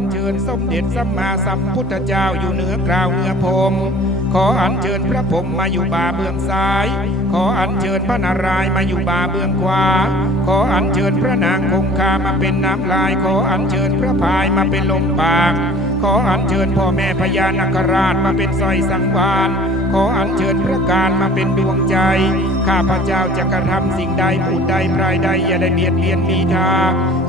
ญสมเด็จสัมมาสัมพุทธเจ้าอยู่เหนือกราวเหนือพรมขออัญเชิญพระพรมมาอยู่บ่าเบื้องซ้ายขออัญเชิญพระนารายณ์มาอยู่บ่าเบื้องขวา ขออัญเชิญพระนางคงคามาเป็นน้ำลาย ขออัญเชิญพระพายมาเป็นลมปาก ขออัญเชิญพ่อแม่พญานาคราชมาเป็นสร้อยสังวาน ขออัญเชิญพระการมาเป็นดวงใจ ข้าพระเจ้าจะกระทำสิ่งใดพูดใดพรายใดอย่าได้เบียดเบียนมีทา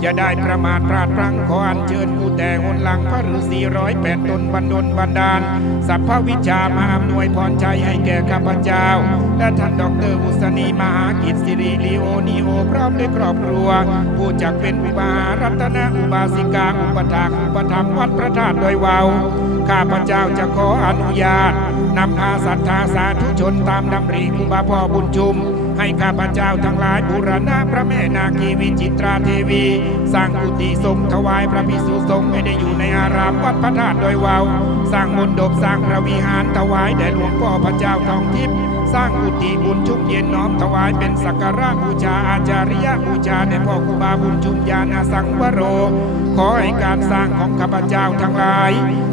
อย่าได้ประมาทพลาดพลั้งขออัญเชิญผู้แต่หนหลังพระฤาษีร้อยแปดตนบันดลบันดาลสัพพวิชามาอำนวยพรชัยให้แก่ข้าพเจ้าและท่านดอกเตอรอุษณีมหากิจสิริลีโอนีโอพร้อมด้วยครอบครัว ผู้จักเป็นอุบารัตนอุบาสิกาอุปถากอุปธรรมวัดพระธาตุโดยวาวข้าพเจ้าจะขออนุญาตนำพาศรัทธาสาธุชนตามดำริครูบาพ่อบุญชุม ให้ข้าพเจ้าทั้งหลายบูรณะพระแม่นาคีวิจิตราเทวี สร้างกุฏิทรงถวายพระภิกษุสงฆ์ให้ได้อยู่ในอารามวัดพระธาตุโดยวาวสร้างมณฑปสร้างพระวิหารถวายแด่หลวงพ่อพระเจ้าทองทิพย์สร้างกุฏิบุญชุมเย็นน้อมถวายเป็นสักการะบูชาอาจาริยบูชาแด่พ่อครูบาบุญชุมญาณสังวโร ขอให้การสร้างของข้าพเจ้าทั้งหลาย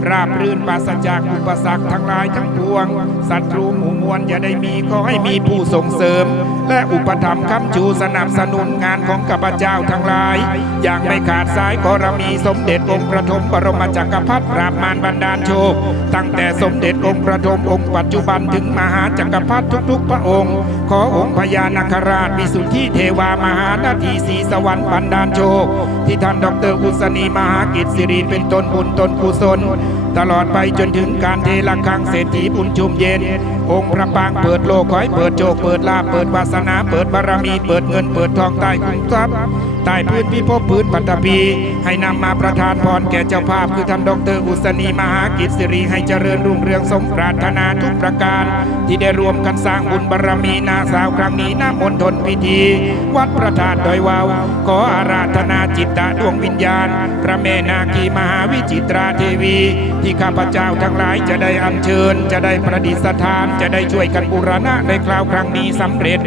ราบรื่นปราศจากอุปสรรคทั้งหลายทั้งปวงศัตรูหมู่มวลอย่าได้มีขอให้มีผู้ส่งเสริม และอุปถัมภ์ค้ำชูสนับสนุนงานของข้าพเจ้าทั้งหลาย อย่างไม่ขาดสายขอรมีสมเด็จองค์ประถมบรมจักรพรรดิปราบมารบันดาลโชคตั้งแต่สมเด็จองค์ประถมองค์ปัจจุบันถึงมหาจักรพรรดิทุกๆ พระองค์ขอองค์พญานาคราชวิสุทธิเทวามหานาทีสีสวรรค์บันดาลโชค ที่ท่านดรอุษณีมหากิจสิริเป็นตนบุญตนกุศล ตลอดไปจนถึงการเทระฆังเศรษฐีบุญชุมเย็น องค์พระปางเปิดโลกขอให้เปิดโชคเปิดลาเปิดวาสนา เปิดบารมี เปิดเงินเปิดทองใต้คุ้มทรัพย์ใต้พื้นพิภพพื้นปัตตภีให้นำมาประทานพรแก่เจ้าภาพคือท่านดรอุษณีมหากิจสิริให้เจริญรุ่งเรืองสมปรารถนาทุกประการ ที่ได้รวมกันสร้างบุญบารมีนาสาวครั้งนี้น้ามนทนพิธี วัดพระธาตุดอยวาวขออาราธนาจิตตะดวงวิญญาณ พระแม่นาคีมหาวิจิตราเทวีที่ข้าพเจ้าทั้งหลายจะได้อัญเชิญ จะได้ประดิษฐาน จะได้ช่วยกันบูรณะในคราวครั้งนี้สำเร็จ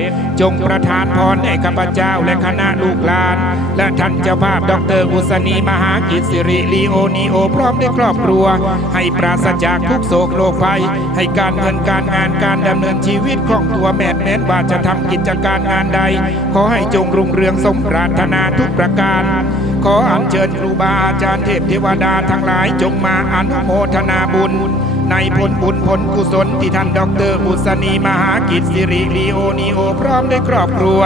จงประทานพรให้ข้าพเจ้าและคณะลูกหลาน และท่านเจ้าภาพดอกเตอรอุษณีมหากิจสิริลีโอนีโอพร้อมด้วยครอบครัว ให้ปราศจากทุกโศกโรคภัย ให้การเงินการงานการดำเนินชีวิตคล่องตัวแม่นแม้นว่าจะทำกิจการงานใด ขอให้จงรุ่งเรืองสมปรารถนาทุกประการ ขออัญเชิญครูบาอาจารย์เทพเทวดาทั้งหลายจงมาอนุโมทนาบุญ ในผลบุญผลกุศลที่ท่านดอกเตอรอุษณีมหากิจสิริลีโอนีโอพร้อมด้วยครอบครัว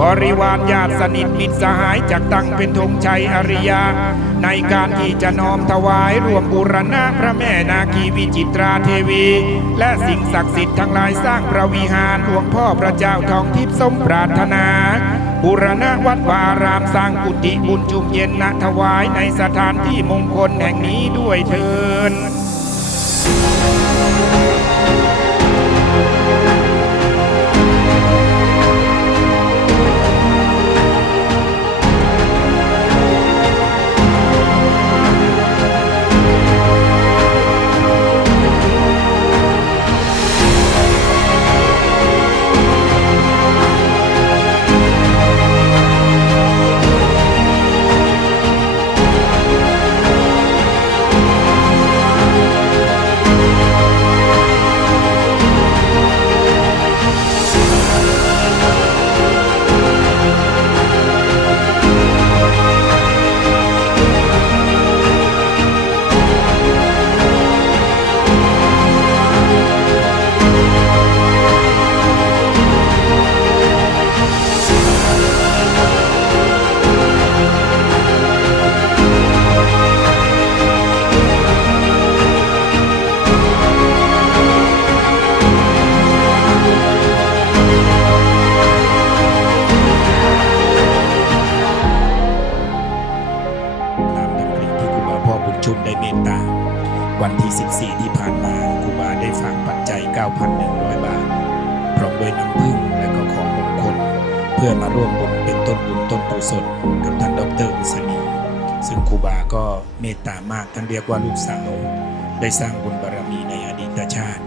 บริวารญาติสนิทมิตรสหายจักตั้งเป็นธงชัยอริยา ในการที่จะน้อมถวายรวมบูรณะพระแม่นาคีวิจิตราเทวี และสิ่งศักดิ์สิทธิ์ทั้งหลายสร้างพระวิหารหลวงพ่อพระเจ้าทองทิพย์สมปรารถนา บุรณะวัดวารามสร้างกุฏิบุญจุมเย็นณถวายในสถานที่มงคลแห่งนี้ด้วยเถิน ชุมได้เมตตา วันที่ 14 ที่ผ่านมาครูบาได้ฝากปัจจัย 9,100 บาท พร้อมด้วยน้ำพึ่งและก็ของมงคล เพื่อมาร่วมบุญเป็นต้นบุญต้นกุศลกับท่านดรอุษณีซึ่งครูบาก็เมตตามากท่านเรียกว่าลูกสาวได้สร้างบุญบารมีในอดีตชาติ